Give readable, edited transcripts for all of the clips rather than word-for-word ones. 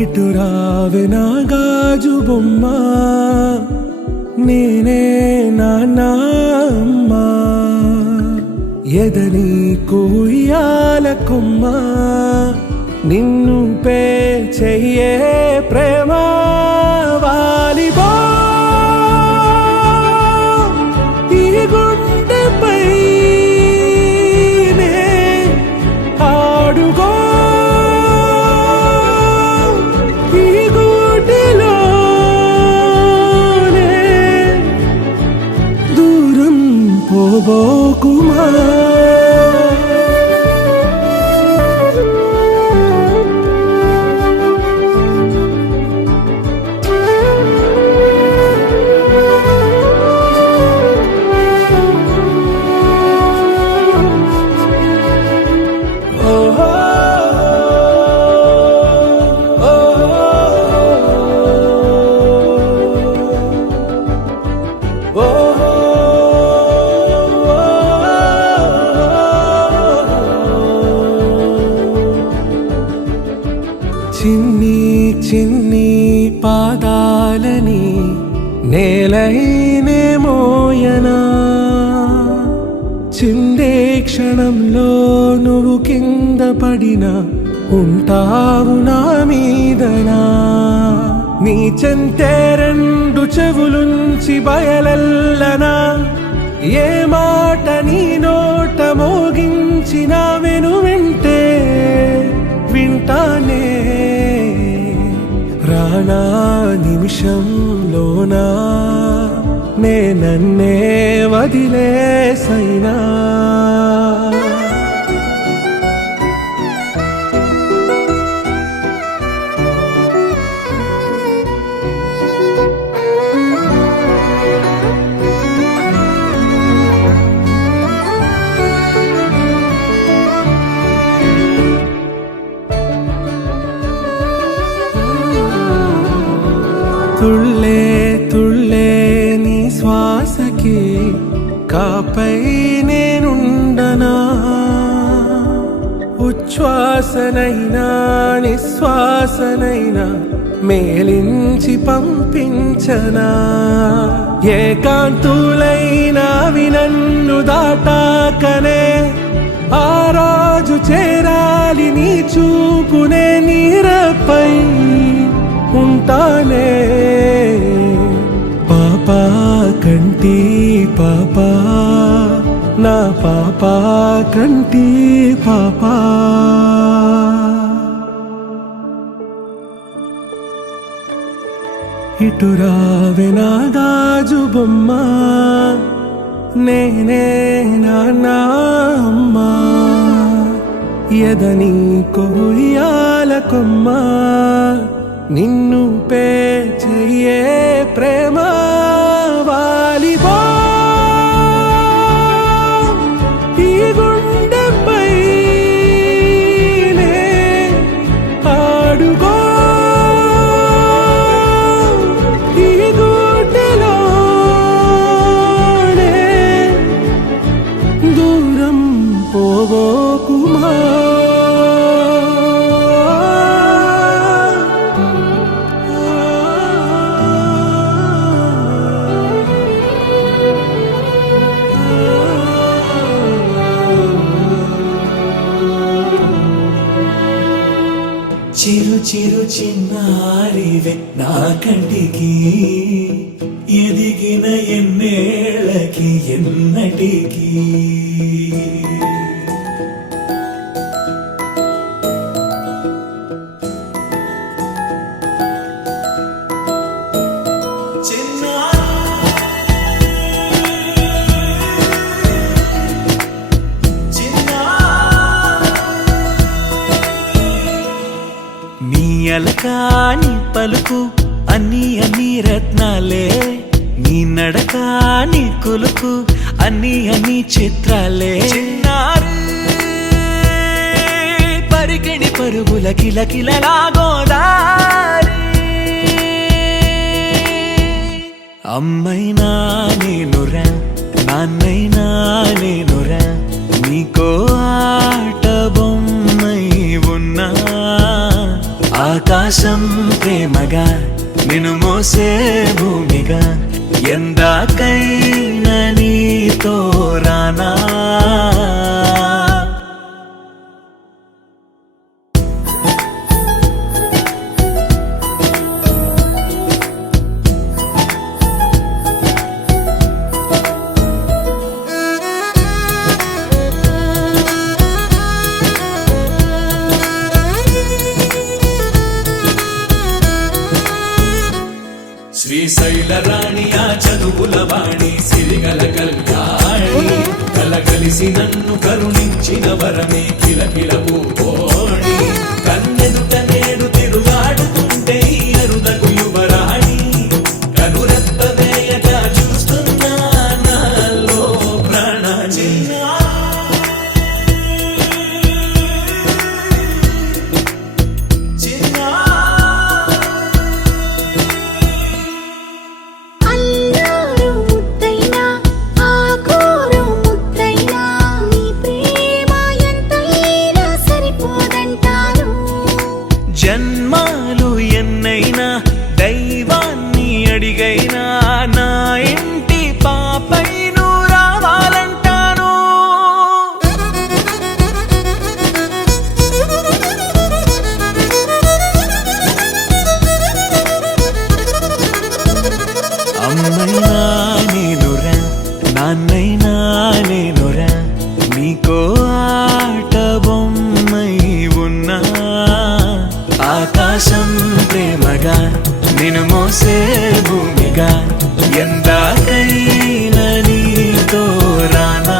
ఇటు రావే నా గాజు బొమ్మ, నేనే నాన్న అమ్మ, ఎదని కుయ్యాల కొమ్మ, నిన్ను పే చెయ్యే ప్రేమ వాలిబా ఈ గుండెపై ఆడుగో ఈ గుడిలోనే దూరం పోబోకుమా. చిన్ని చిన్ని పాదాలని నేలైనే మోయనా, చిందే క్షణంలో నువ్వు కింద పడినా ఉంటావు నా మీదనా. నీ చెంతే రెండు చెవులుంచి బయలల్లనా, ఏ మాట నీ నోట మోగించిన వెను వింటే వింటానే. రానా నిమిషంలోనా నే నన్నే వదిలేసైనా, తుళ్ళే తుళ్ళే నీ శ్వాసకి కాపై నేనుండనా, ఉచ్ఛ్వాసనైనా నిశ్వాసనైనా మేలించి పంపించనా. ఏకాంతులైనా వినన్ను దాటాకనే ఆ రోజు చేరాలి నీ చూపునే నీరపై ఉంటానే. పాపా కంటి పాపా నా పాపా కంటి పాపా. ఇటు రావే నా గాజు బొమ్మ, నేనే నాన్న అమ్మ, ఎదని కొయ్యాల కొమ్మ, నిన్ను పే చెయ్యే ప్రేమ వాలిబా ఈ గుండెపై ఆడుగో ఈ గుడిలోనే దూరం పోబోకుమా. చిరు చిరు చిన్నారివే నా కంటికి, ఎదిగిన ఎన్నేళ్ళకి ఎన్నటికి. అలకాని పలుకు అన్ని అన్ని రత్నాలే, నీ నడక నీ కులుకు అన్ని అన్ని చిత్రాలే. చిన్నారు పరికిణి పరుగుల కిలకిలలా గోదారి, అమ్మైనా నేనురా నాన్నైనా నేనురా, నీకో ఆట బొమ్మై ఉన్నా ఆకాశ ఆకాశం ప్రేమగా నిన్ను మోసే భూమిగా ఎందాకైనా నీతో రానా శ్రీశైల రాణి ఆ చదువుల వాణి సిరిగల కళ్యాణి కలగలిసి నన్ను కరుణించిన వరమే కిలకిల పూకోణి కన్నెదుట నేడు తిరుగాడుతుంటే అరుదకు యువరాణి కనురెప్ప వేయక చూస్తున్నా నాలో ప్రాణాన్ని జన్మాలు ఎన్నైనా దైవాన్ని అడిగైనా నా ఇంటి పాపై నువ్వు రావాలంటాను అమ్మైనా నేనురా నాన్నైనా నేనురా నీకో ఆట బొమ్మై ఉన్నా ఆకాశం ప్రేమగా నిన్ను మోసే భూమిగా ఎందాకైనా నీతో రానా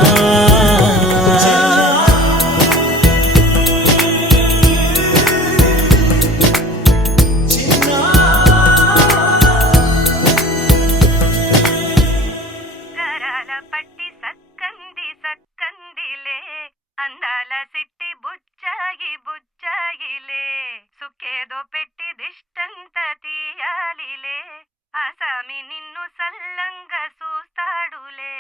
గరాల పట్టి సక్కంది సక్కందిలే అందాల సిట్టి బుచ్చాయి బుచ్చాయిలే సుఖేదో పెట్టి దిష్టంత తీయాలిలే ఆసామి నిన్ను సల్లంగా చూస్తాడులే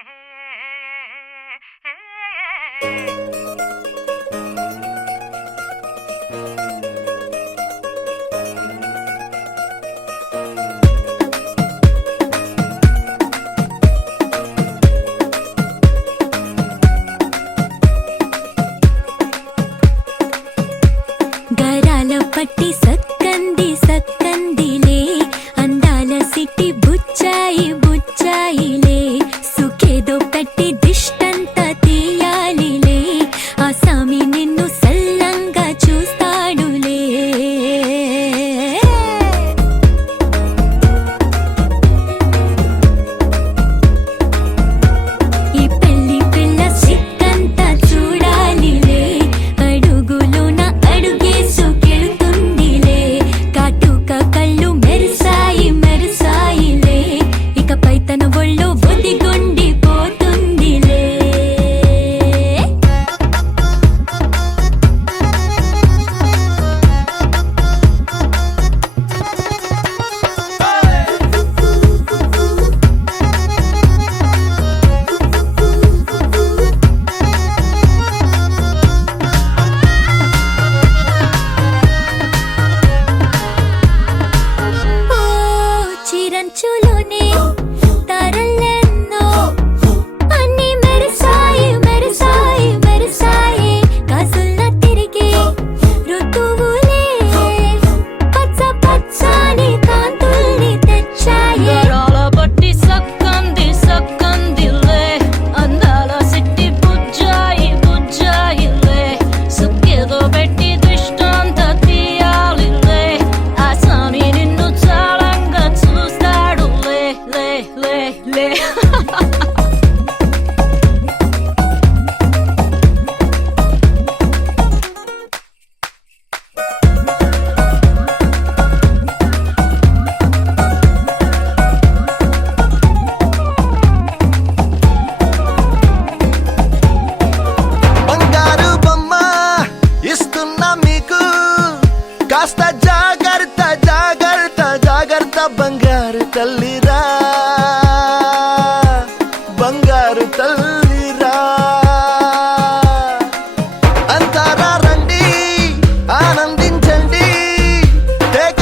గరాల పట్టి సక్కంది సక్కందిలే అందాల సిట్టి బుచ్చాయి బుచ్చాయిలే సుఖేదో పెట్టి దిష్టంత తీయాలిలే ఆసామి నిన్ను సల్లంగా చూస్తాడులే ఈ పెళ్లి పిల్ల సిక్కంతా చూడాలిలే అడుగులోన అడుగేసుకెళ్తుందిలే కాటుక కళ్ళు మెరిసాయి మెరిసాయిలే ఇకపై తన ఒళ్ళో ఒదిగొండిపోతుందిలే ఓ చిరంచులోనే తారలెన్నో అన్ని మెరిసాయి మెరిసాయి మెరిసాయి కాసుల్లా తిరిగి ఋతువులే పచ్చ పచ్చని కాంతుల్ని తెచ్చాయి గరాల పట్టి సక్కంది సక్కందిలే అందాల సిట్టి బుజ్జాయి బుజ్జాయిలే సుఖేదో పెట్టి దిష్టంత తీయాలిలే ఆసామి నిన్ను చాలంగా చూస్తాడు లే లే లే లే బంగారు బొమ్మ ఇస్తున్నా మీకు కాస్త జాగ్రత్త జాగ్రత్త జాగ్రత్త బంగారు తల్లిరా బంగారు తల్లిరా అంతారా రండి ఆనందించండి తెగ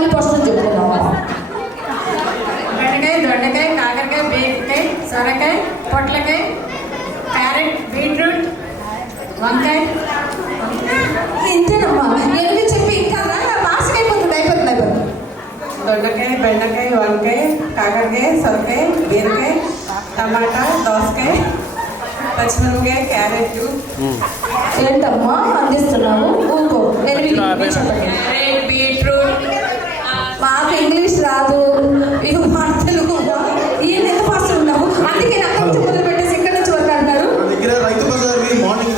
మళ్ళీ ప్రశ్న చెప్తున్నావా? బెండకాయ, దొండకాయ, కాకరకాయ, బీరకాయ, సొరకాయ, పొట్లకాయ, క్యారెట్, బీట్రూట్, వంకాయ. ఇంతేనమ్మా, 8 చెప్పి ఇంకా లాస్ట్ అయిపోతుంది. దొండకాయ, బెండకాయ, వంకాయ, కాకరకాయ, సొరకాయ, బీరకాయ, టమాటా, దోసకాయ, పచ్చిమిరపకాయ, క్యారెట్. ఏంటమ్మా అందిస్తున్నావు? ఊరుకో. 8 క్యారెట్, బీట్రూట్. మాకు ఇంగ్లీష్ రాదు, ఇవి మన తెలుగు. ఈయన ఎంత ఫాస్ట్ ఉన్నావు, అందుకే అక్కడి నుంచి మొదలు పెట్టేసి ఇక్కడి నుంచి వరకు అంటారు. దగ్గర రైతు బజార్ని మార్నింగ్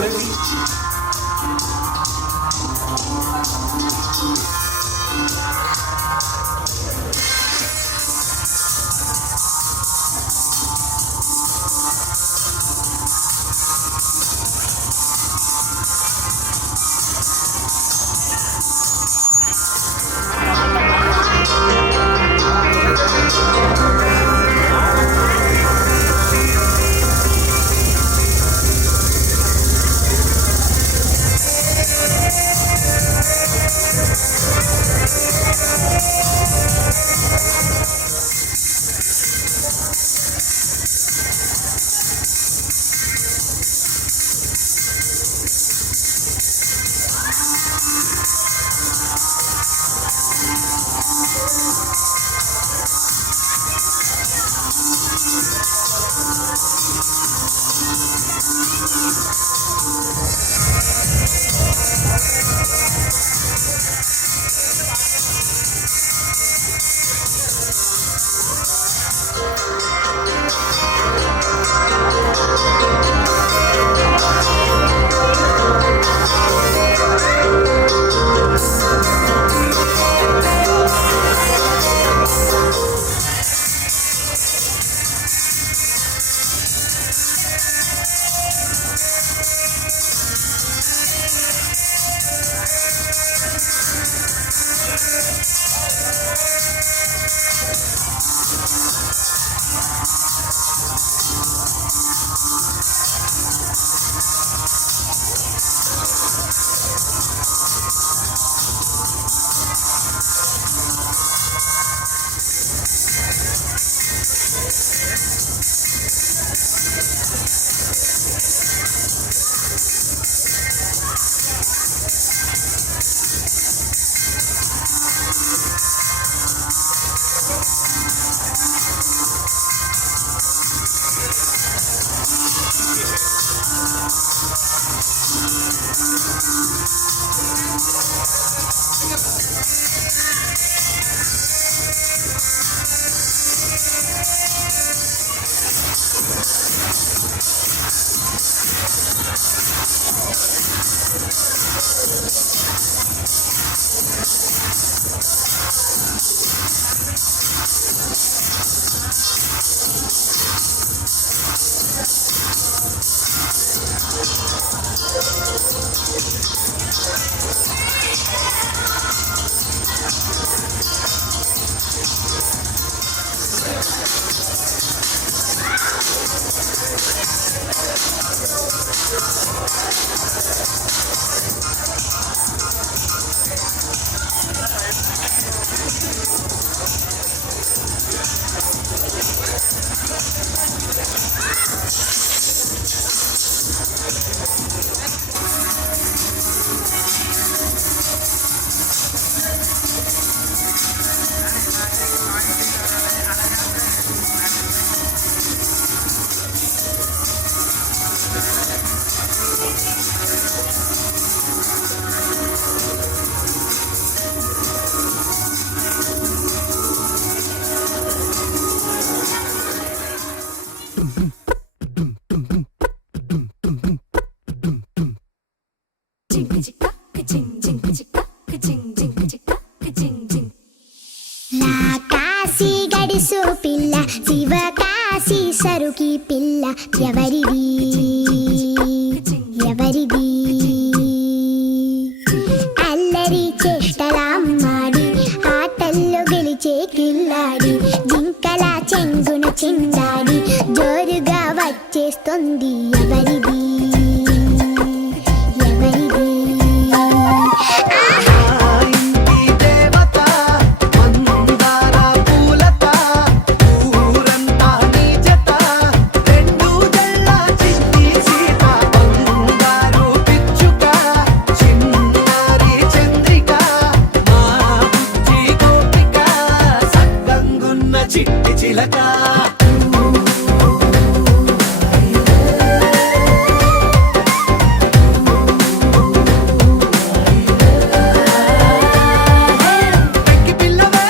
గడిసు పిల్ల శివకాశి సరుకి పిల్ల ఎవరిది ఎవరిది అల్లరి చేష్టలామ్మాడి ఆటల్లో గెలిచే కిల్లాడి జింకల చెంగున చిందాడి జోరుగా వచ్చేస్తుంది ఎవరిది ఎవరిది ఇంటి దేవత చిలక పెక్కి పిల్లవే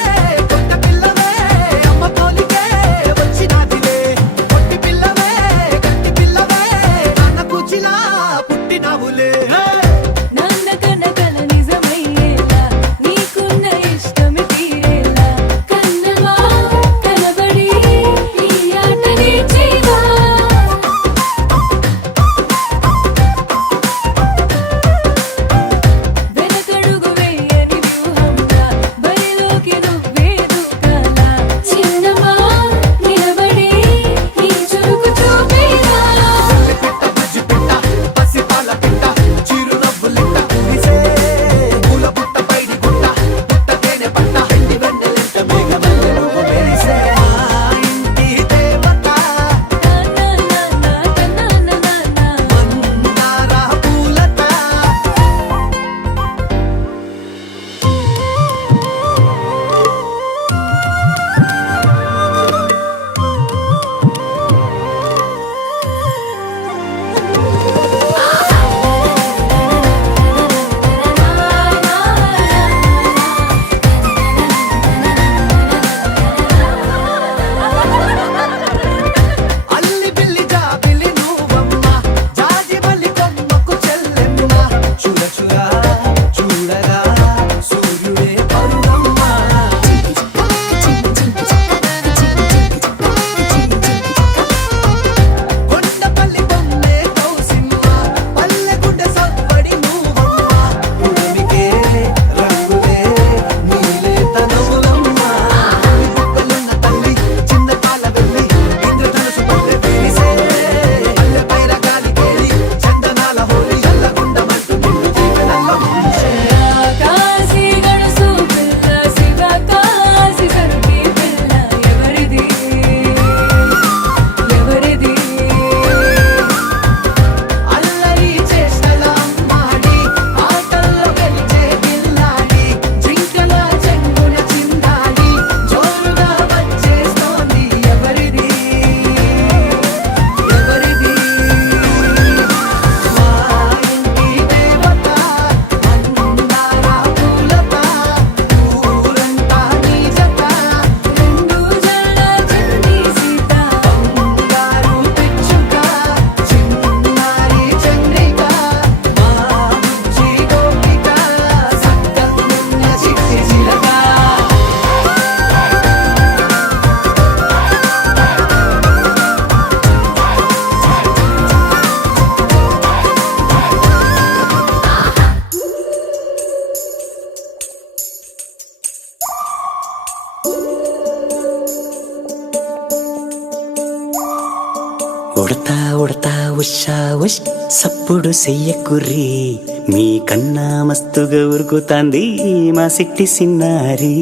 కొత్త పిల్లవే అమ్మ తోలికే వచ్చినాదిలే పొట్టి పిల్లవే గట్టి పిల్లవే నాన్న కూచిలా పుట్టినావులే నాన్న కన్న కల నిజమయ్యేలా నీకున్న ఇష్టమి తీరేలా కన్నవా కనబడి ఈ ఆటనే చేయవా వెనకడుగు వేయని వ్యూహంగా బరిలోకి నువ్వే దూకాలా చిన్నవా నిలబడి నీ చురుకు చూపేలా పిట్ట బుజ్జి పిట్ట పసిపాల పిట్ట చిరునవ్వులిట్ట కురిసే పూల పుట్ట పైడి గుట్ట పుట్టతేనె పట్ట ఎండి వెన్నెలిట్ట మేఘమల్లె నువ్వు మెరిసే మా ఇంటి దేవత మందార పూలత అల్లి బిల్లి జాబిలి నువ్వమ్మ జాజి మల్లి కొమ్మకు చెల్లెమ్మ చూడ చూడ చూడగా సూర్యుడే పరుగమ్మ కొండపల్లి బొమ్మే కౌసిమ్మ పల్లె గుండె సవ్వడి నువ్వమ్మ పుడమికే రంగులే నీలే తనములమ్మ బుక్కలున్న తల్లి చిన్న పాల వెళ్ళి ఇంద్రధనుసు పల్లె వేసే పల్లె పైర గాలి కేలి చందనాల హోలీ చల్లగుండమంటూ నిన్ను జీవనల్ల ముంచే కాశీ గడుసు పిల్ల శివ కాశీ సరుకి పిల్ల ఎవరిది ఎవరిది అల్లరి చేష్టల అమ్మాడి ఆటల్లో గెలిచే పిల్లాడి జింకల చెంగున చిందాడి జోరుగా వచ్చేస్తోంది ఎవరిది ఎవరిది మా ఇంటి దేవత మందార పూలత ఊరంతా నీ జత రెండు జడ చిన్ని సీత బంగారు పిచ్చుక చిన్నారి చంద్రిక మా బుజ్జి గోపిక సక్కగున్న చిట్టి చిలక ఉడతా ఉడతా ఉషా ఉష్ సప్పుడు చెయ్యకుర్రి మీ కన్నా మస్తుగా ఉరుకుతాంది మా సిట్టి సిన్నారి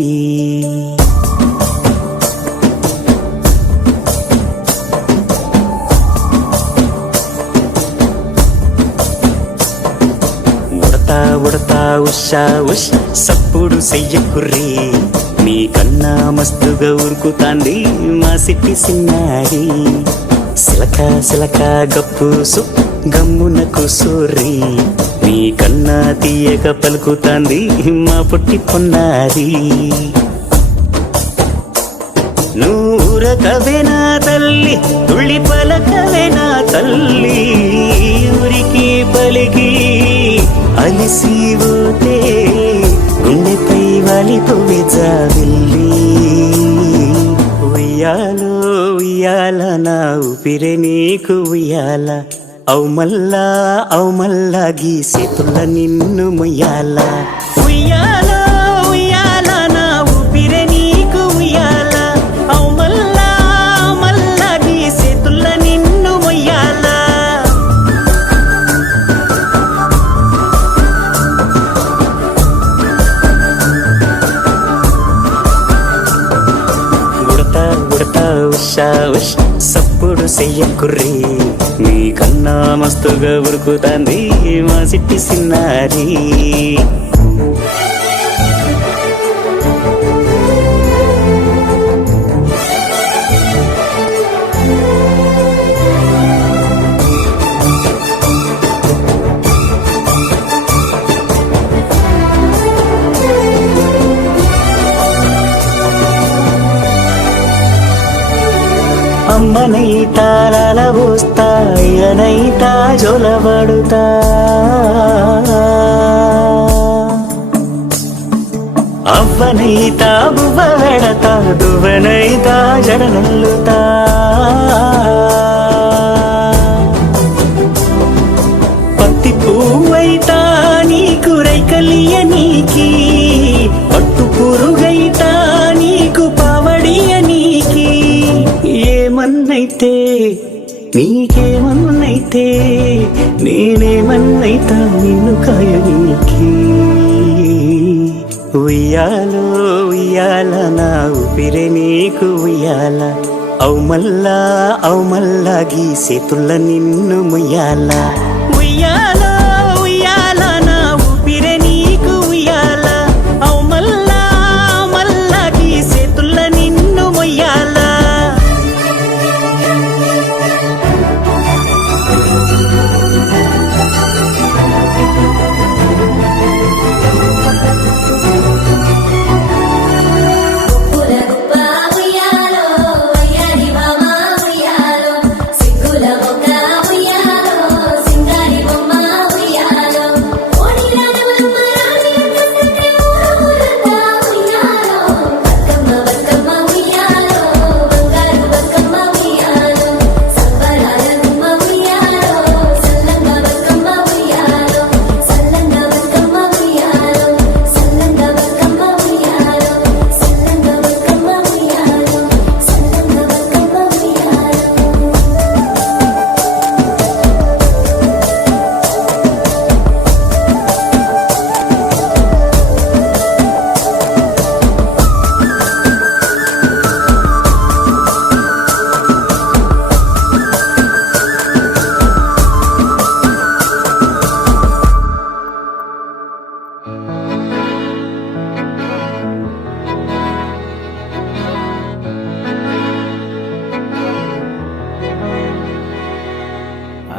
ఉడతా ఉడతా ఉషా ఉష్ సప్పుడు చెయ్యకుర్రి మీ కన్నా మస్తుగా ఉరుకుతాంది మా సిట్టి సిన్నారి సిలక సిలక గప్పుసు గమ్మున కూసూరి మీ కన్నా తీయక పలుకుతాంది మా పొట్టి పొన్నారి నూరకవేనా తల్లి తుళ్ళి పలకవేనా తల్లి ఊరికి పలికి అలిసిపోతే గుండెపై వాలిపోవే జాబిల్లి ఉయ్యాలో ఉయ్యాల నా ఊపిరే నీకు ఉయ్యాల అవు మల్లా గీసేతుల్ల నిన్ను ముయ్యాల ఉయ్యాల ఉయ్యాల నా ఊపిరే నీకు ఉయ్యాల అవు మల్లా గీసేతుల్ల నిన్ను ముయ్యాల ఉడతా ఉడతా ఉషా ఉష్ సప్పుడు చెయ్యకుర్రి మీ కన్నా మస్తుగా ఉరుకుతాంది మా సిట్టి సిన్నారి అవ్వనైతా లలబోస్తా ఇయనైతా జొలబడుతా అవ్వనైతా బువ్వ వెడతా దువ్వనైతా జడనల్లుతా పత్తి పువ్వైతా నీకు రైకలియ నీకి పట్టు పురుగైతా నీకు పావడియ నీకి ఏమన్నైతే నీకేమన్నైతే నేనేమన్నైతా నిన్ను కాయనీకి ఉయ్యాలో ఉయ్యాల నా ఊపిరే నీకు ఉయ్యాల అవు మల్లా గీసేతుల్ల నిన్ను ముయ్యాల ఉయ్యాలో ఉయ్యాల నా ఊపిరే నీకు ఉయ్యాల అవు మల్లా గీసేతుల్ల నిన్ను ముయ్యాల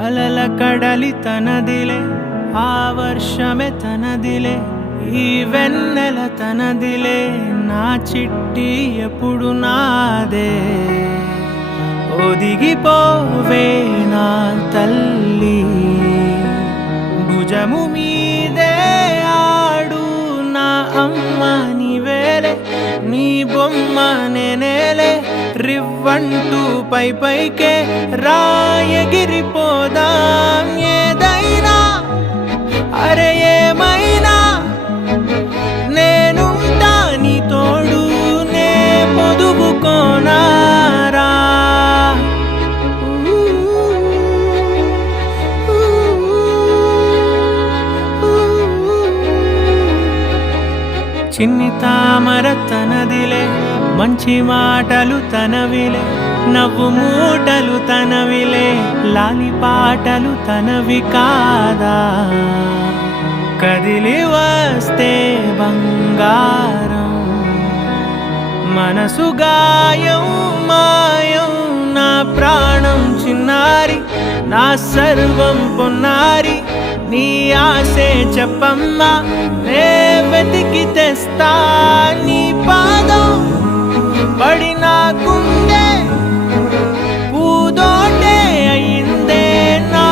అలల కడలి తనదిలే ఆ వర్షమే తనదిలే ఈ వెన్నెల తనదిలే నా చిట్టి ఎప్పుడు నాదే ఒదిగిపోవే నా తల్లి భుజము మీదే ఆడు నా అమ్మ నీవేలే నీ బొమ్మ నేనేలే రివ్వంటూ పైకే రాయగిరిపోదాం ఏదైనా అరే ఏమైనా నేనుంటా నీ తోడు నే పొదుపుకోనారా చిన్ని తామర తనదిలే మంచి మాటలు తనవిలే నవ్వు మూటలు తనవిలే లాలి పాటలు తనవి కాదా కదిలి వస్తే బంగారం మనసు గాయం మాయం నా ప్రాణం చిన్నారి నా సర్వం పొన్నారి నీ ఆశే చెప్పమ్మా నే వెతికి తెస్తా నీ పాదం పడి నా గుండె పూదోటే అయిందే నా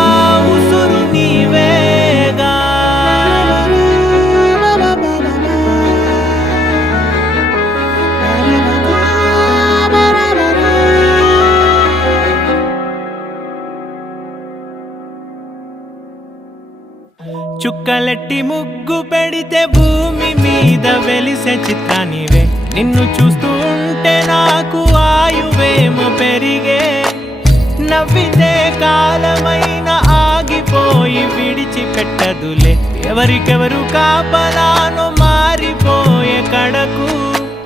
ఉసురు నీవేగా చుక్కలెట్టి ముగ్గు పెడితే భూమి మీద వెలిసే చిత్రానివే నిన్ను చూస్తూ ఉంటే నాకు ఆయువేమో పెరిగే నవ్వితే కాలమైన ఆగిపోయి విడిచిపెట్టదులే ఎవరికెవరు కాపలానో మారిపోయే కడకు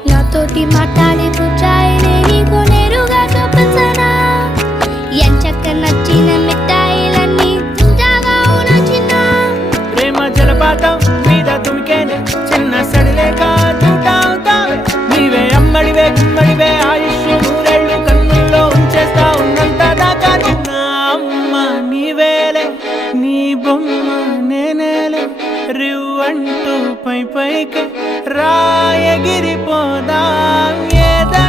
నాతోటి మాట్లాడే పుచ్చాయిలే నీకు నేరుగా చూపించనా ఎంచక్క నచ్చిన మిఠాయిలన్నీ తింటాగా నచ్చిన ప్రేమ జలపాతం మీద తుమికేనే చిన్న సడిలేక తూటావుతావే నీవే అమ్మడివే గుమ్మడివే ఆయుష్ నూరేళ్ళు కన్నుల్లో ఉంచేస్తా ఉన్నంత దాకా నా అమ్మ నీవేలే నీ బొమ్మ నేనేలే రివ్వంటూ పైకి రాయగిరిపోదాం ఏదా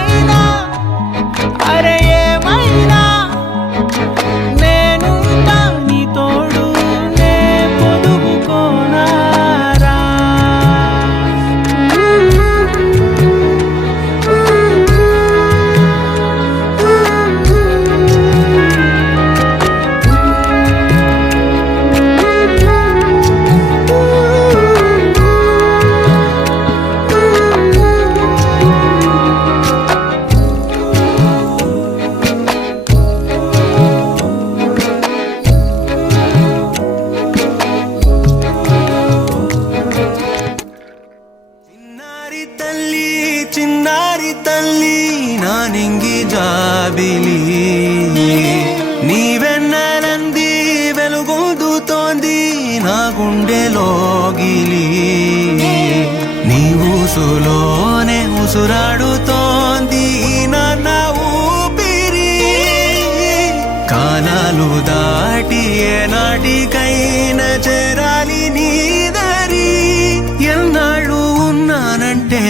తల్లి చిన్నారి తల్లి నా నింగి జాబిలి నీవెన్నెలంది వెలుగొందుతోంది నా గుండెలోగిలి నీ ఊసులోనే ఉసురాడుతోంది నాన్న ఊపిరి కాలాలు దాటి ఏనాటికైనా చేరాలి నీ దరి ఎన్నాళ్ళు ఉన్నానంటూ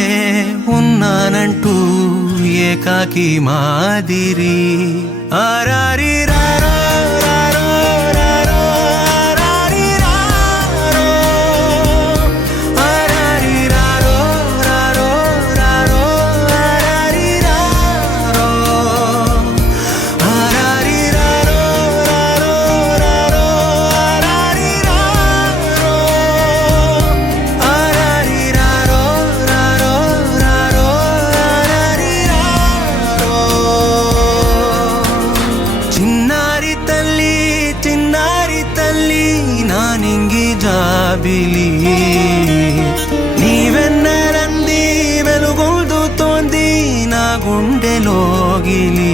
ఏకాకి మాదిరి ఆరారి రారో రారో రారో ఆరారి రారో ఆరారి రారో రారో రారో ఆరారి రారో ఆరారి రారో రారో రారో ఆరారి రారో ఆరారి రారో రారో రారో ఆరారి రారో చిన్నారి తల్లి నా నింగి జాబిలి నీవెన్నెలంది వెలుగొందుతోంది నా గుండెలోగిలి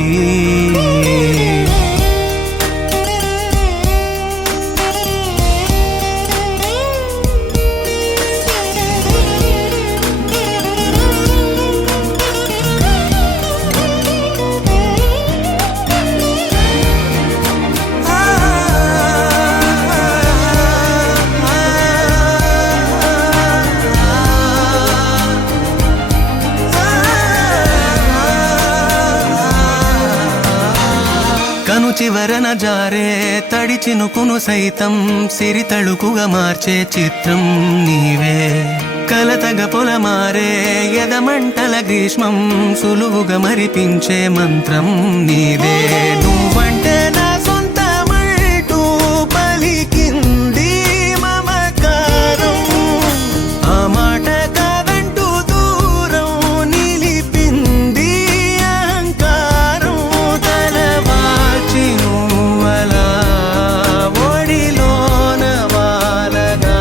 కను చివరన జారే తడి చినుకును సైతం సిరి తళుకుగా మార్చే చిత్రం నీవే కలతగ పొలమారే ఎదమంటల గ్రీష్మం సులువుగా మరిపించే మంత్రం నీదే నువ్వంటే నా సొంతమంటూ పలికింది మమకారం ఆ మాట కాదంటూ దూరం నిలిపింది అహంకారం తలవాల్చి నువ్వలా ఒడిలోన వాలగా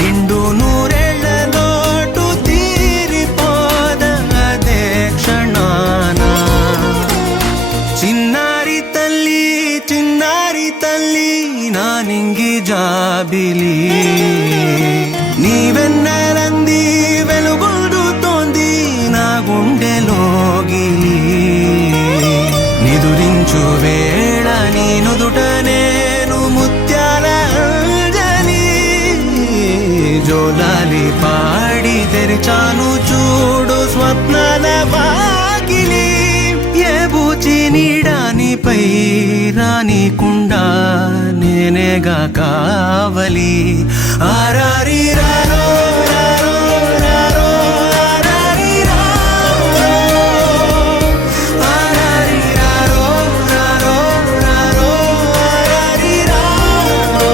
నిండు నూరేళ్ల లోటు తీరిపోదదే క్షణాన చిన్నారి తల్లి నా నింగి జాబిలి నీవెన్నెలంది వెలుగొందుతోంది నా గుండెలోగిలి నిదురించు వేళ నీ నుదుట నేను ముత్యాల అంజలి జోలాలి పాడి తెరిచాను చూడు స్వప్నాల వాకిలి ఏ బూచి నీడానిపై రానికుండా నేనేగా కావలి ఆరారి రారో రారో రారో ఆరారి రారో ఆరారి రారో రారో రారో ఆరారి రారో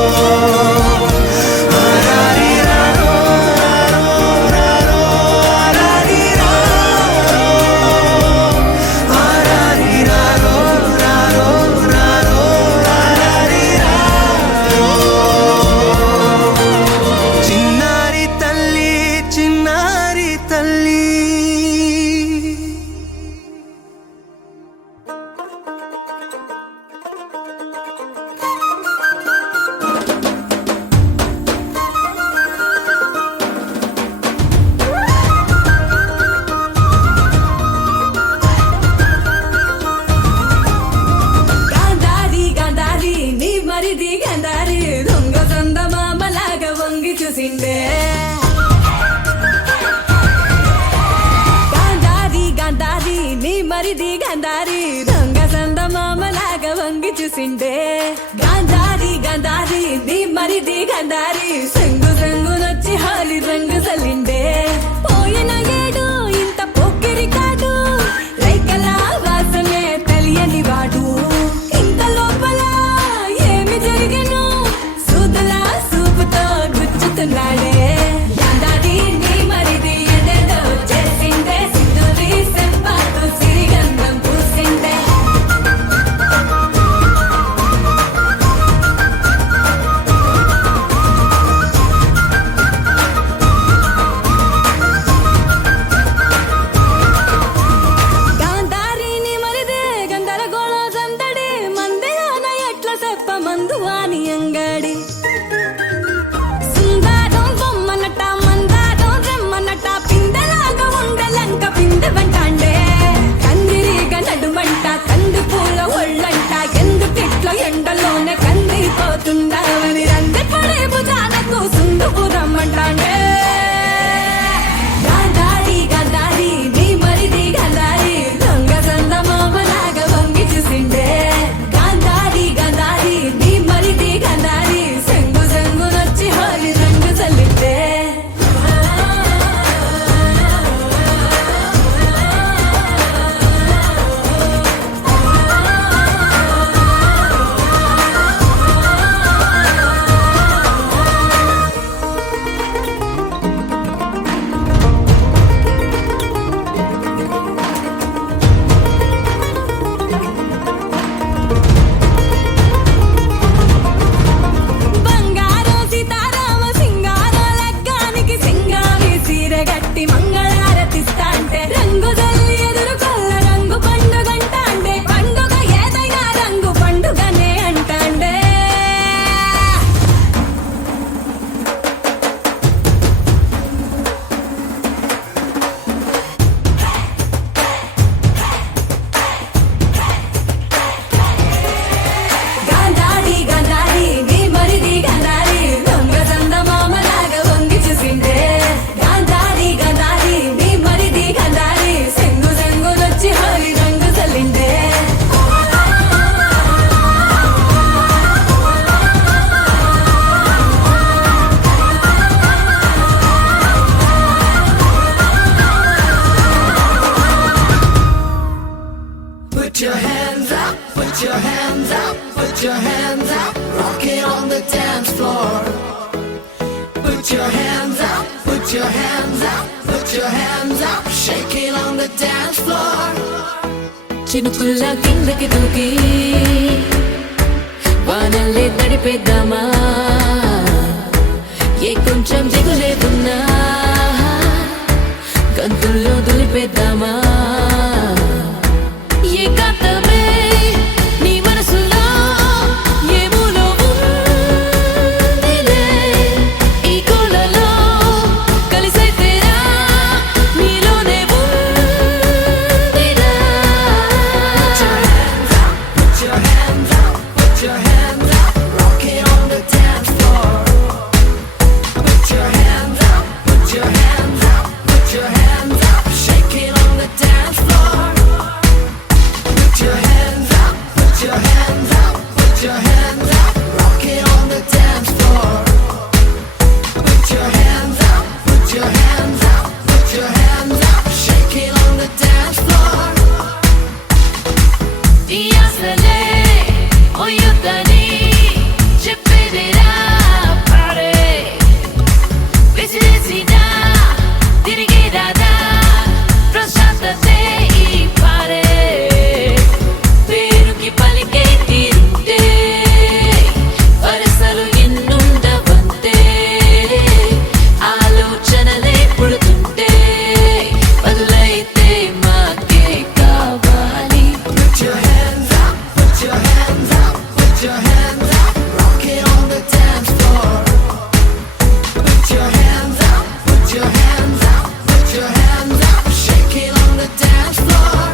ఆరారి రారో రారో రారో ఆరారి రారో ఆరారి రారో రారో రారో ఆరారి రారో చిన్నారి తల్లి గాంధారి నీ మరిది గాంధారి దొంగ సంద మామలాగా వంగి చూసిండే గాంధారి నీ మరిది గాంధారి దొంగ సంద మామలాగా వంగి చూసిండే గాంధారి నీ మరిది గాంధారి సంగు సంగునొచ్చి హాలి రంగు సలిండే పోయిన ఏడు ఇంత పొక్కిరి కాదు రైకలా వాసనే తెలియని వాడు ఇంత లోపల ఏమి జరిగను సూదులా సూపుతో గుచ్చుతున్నాడే గాంధారి నీ మరిది ఎదేదో చేసిందే Sindhuri సెంపాకు సిరిగంధం పూసిందే up, shake it on the dance floor. చినుకుల్లా కిందకి దూకి వానల్లే తడిపేద్దామా ఏ కొంచెం దిగులే ఉన్నా గంతుల్లో దులిపేద్దామా ఏ కాంతమే నీ మనసులో ఏ మూలో ఉందిలే ఈ కోలలో కలిసైతేరా నీలోనే ఉందిరా Put your hands up, put your hands up, rock it on the dance floor. Put your hands up, put your hands up, put your hands up, shake it on the dance floor. Put your hands up, put your hands up, put your hands up, rock it on the dance floor. Put your hands up, put your hands up, put your hands up, shake it on the dance floor. ఈ ఆశలే ఓ యుద్ధని చెప్పేదిరా పాడే విసిరేసినా తిరిగి రాదా ప్రశాంతతే ఈ పాడే పేరుకి పలికే తీరుంటే వరసలు ఎన్నుండవంతే ఆలోచనలే పుడుతుంటే బదులైతే మాకే కావాలి Put your hands up, put your hands up, put your hands up, rock it on the dance floor. Put your hands up, put your hands up, put your hands up, shake it on the dance floor.